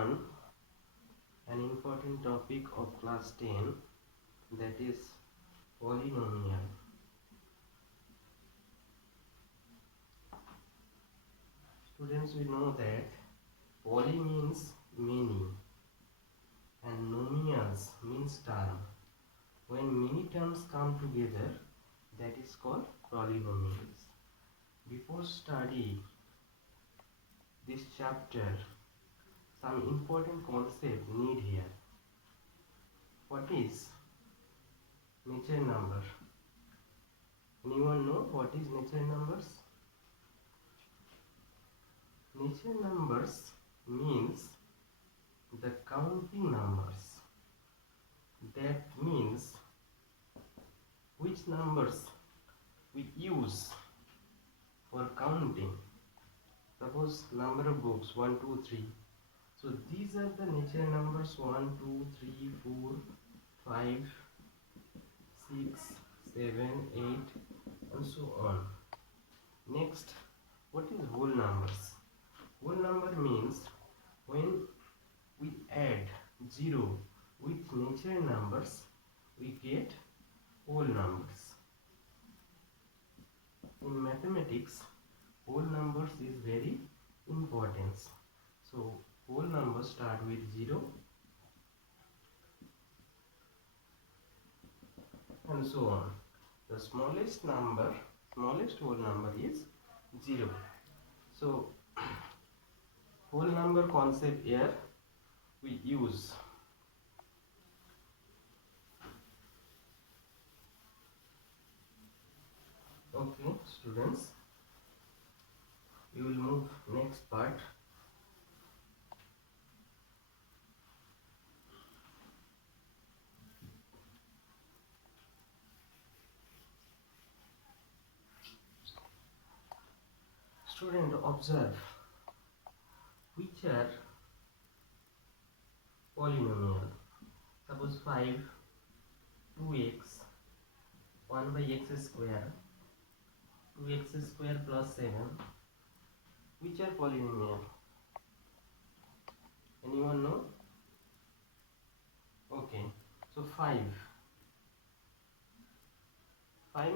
learn an important topic of class 10, that is polynomial. Students, we know that poly means many and nomials means term. When many terms come together, that is called polynomials. Before study this chapter, some important concept need here. What is natural number? Anyone know what is natural numbers? Natural numbers means the counting numbers. That means which numbers we use for counting. Suppose number of books 1, 2, 3. So these are the natural numbers 1, 2, 3, 4, 5, 6, 7, 8 and so on. Next, what is whole numbers? Whole number means when we add 0 with natural numbers, we get whole numbers. In mathematics, whole numbers is very important. So whole numbers start with 0 and so on. The smallest whole number is 0. So whole number concept here we use. Okay, students, we will move next part. Student, observe which are polynomial. Suppose 5, 2x, 1 by x square, 2x square plus 7. Which are polynomial? Anyone know? Okay, so 5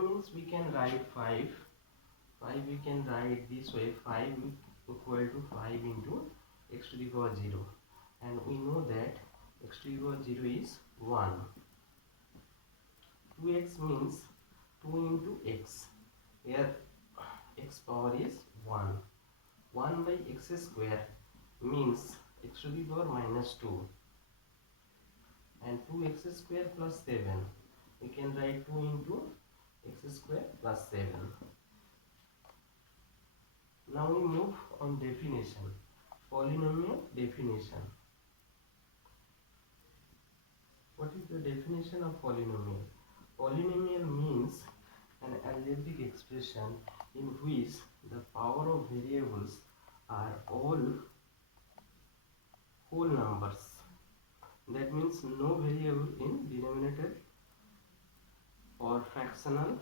means we can write 5 we can write this way. 5 equal to 5 into x to the power 0, and we know that x to the power 0 is 1. 2x means 2 into x, here x power is 1. 1 by x square means x to the power minus 2, and 2x square plus 7, we can write 2 into x square plus 7. Now we move on definition. Polynomial definition. What is the definition of polynomial? Polynomial means an algebraic expression in which the power of variables are all whole numbers. That means no variable in denominator or fractional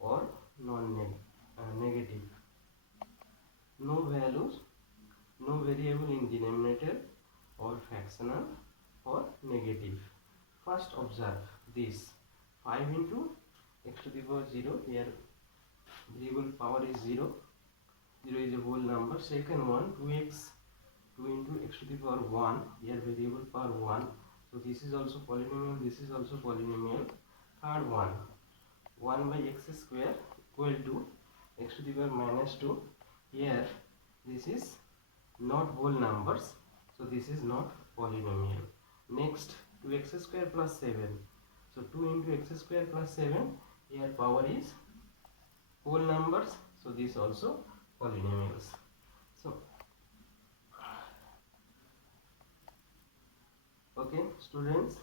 or non-negative. No variable in denominator or fractional or negative. First observe this. 5 into x to the power 0, here variable power is 0. 0 is a whole number. Second one, 2x, 2 into x to the power 1, here variable power 1. So this is also polynomial, this is also polynomial. Third one, 1 by x square equal to x to the power minus 2. Here this is not whole numbers, so this is not polynomial. Next, 2x square plus 7. So 2 into x square plus 7, here power is whole numbers, so this also polynomials. So okay, students,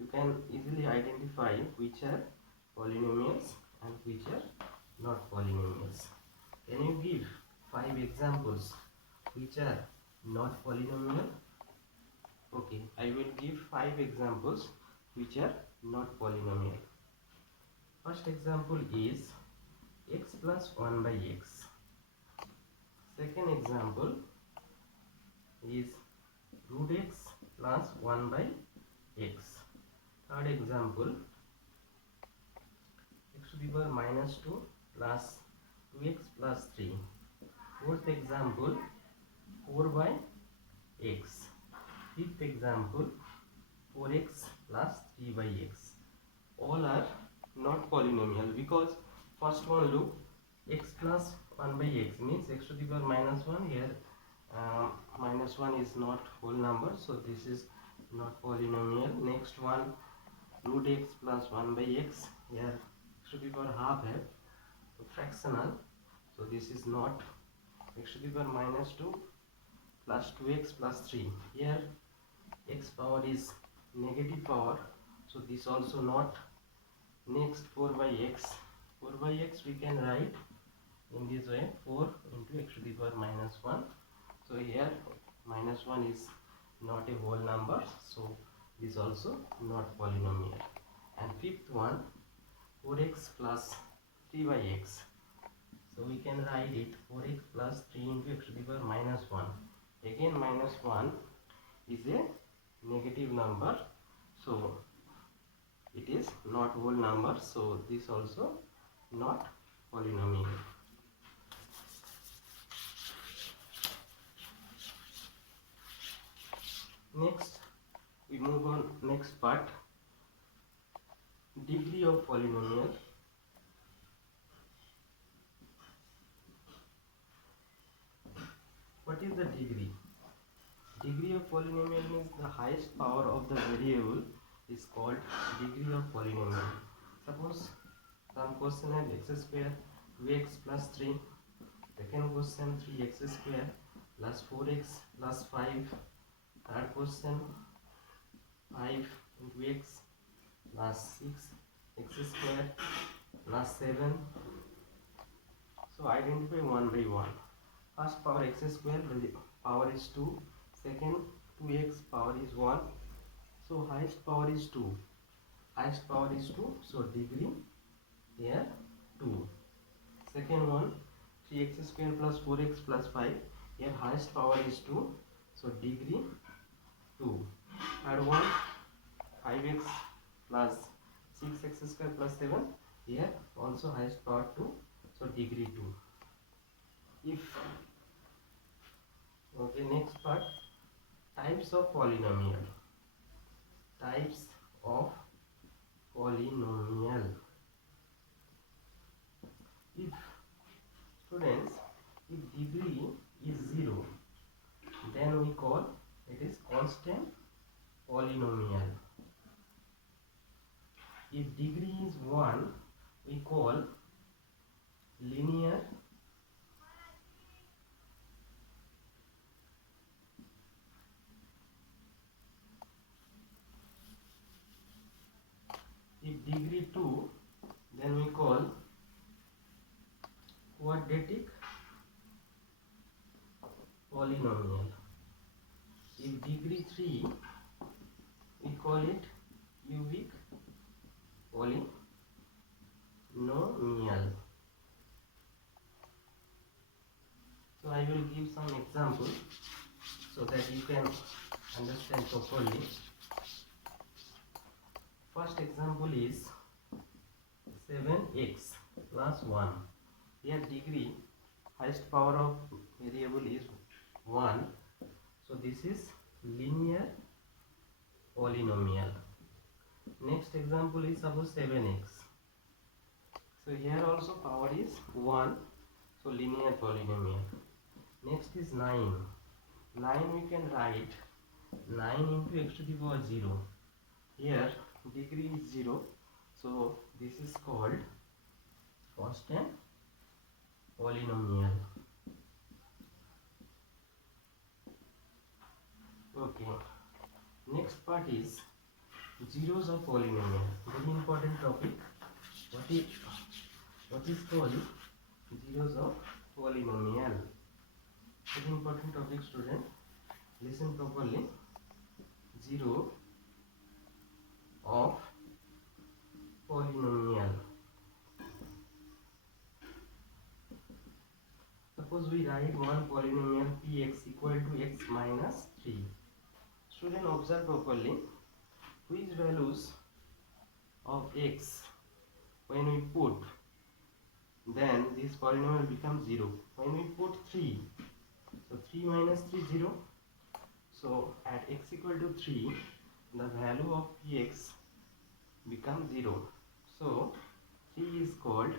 you can easily identify which are polynomials and which are not polynomials. Can you give 5 examples which are not polynomial? Okay, I will give 5 examples which are not polynomial. First example is x plus 1 by x. Second example is root x plus 1 by x. Third example, x to the power minus 2 plus 2x plus 3. Fourth example, 4 by x. Fifth example, 4x plus 3 by x. All are not polynomial because first one look, x plus 1 by x means x to the power minus 1. Here minus 1 is not whole number, so this is not polynomial. Next one, root x plus 1 by x. Here x to the power half have, so fractional, so this is not. X to the power minus 2 plus 2x plus 3. Here x power is negative power, so this also not. Next 4 by x. 4 by x we can write in this way, 4 into x to the power minus 1. So here minus 1 is not a whole number, so this also not polynomial. And fifth one, 4x plus 3 by x. So we can write it 4x plus 3 into x to the power minus 1. Again minus 1 is a negative number, so it is not whole number, so this also not polynomial. Next we move on next part, degree of polynomial. What is the degree? Degree of polynomial means the highest power of the variable is called degree of polynomial. Suppose some question has x square 2x plus 3. Second question 3x square plus 4x plus 5. Third question 5 into x plus 6x square plus 7. So identify one by one. First power x square, the power is 2. Second 2x power is 1. So highest power is 2. Highest power is 2. So degree here 2. Second one 3x square plus 4x plus 5. Here highest power is 2. So degree 2. Third one 5x plus 6x square plus 7. Here also highest power 2. So degree 2. If okay, next part, types of polynomial. Types of polynomial. If students, if degree is 0, then we call it is constant polynomial. If degree is 1, we call linear if degree 2, then we call quadratic polynomial. If degree 3, we call it cubic polynomial. So I will give some example so that you can understand properly. First example is 7x plus 1. Here degree, highest power of variable is 1. So this is linear polynomial. Next example is suppose 7x. So here also power is 1. So linear polynomial. Next is 9. 9 we can write 9 into x to the power 0. Here degree is 0. So this is called constant polynomial. Okay. Next part is zeros of polynomial. Very important topic. What is called zeros of polynomial? Very important topic, student. Listen properly. Zero of polynomial. Suppose we write one polynomial px equal to x minus 3. Student, observe properly. Which values of x when we put, then this polynomial becomes 0. When we put 3, so 3 minus 3 0. So at x equal to 3, the value of px becomes 0. So 3 is called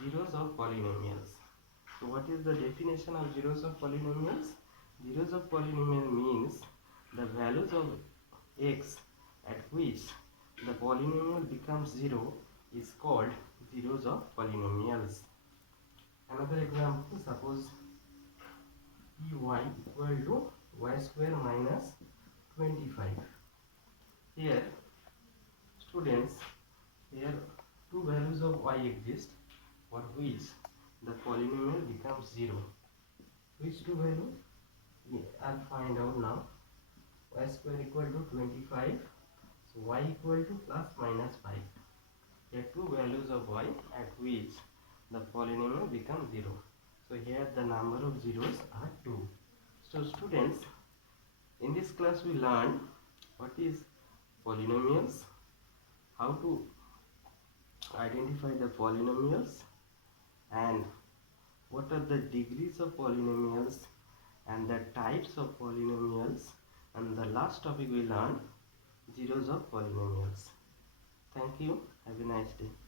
zeros of polynomials. So what is the definition of zeros of polynomials? Zeros of polynomial means the values of x at which the polynomial becomes 0 is called zeros of polynomials. Another example, suppose py equal to y square minus 25. Here, students, here two values of y exist for which the polynomial becomes 0. Which two values? I'll find out now. Y square equal to 25. So y equal to plus minus 5. Here two values of y at which the polynomial becomes 0. So here the number of zeros are 2. So students, in this class we learned what is polynomials, how to identify the polynomials, and what are the degrees of polynomials and the types of polynomials, and the last topic we learned zeros of polynomials. Thank you. Have a nice day.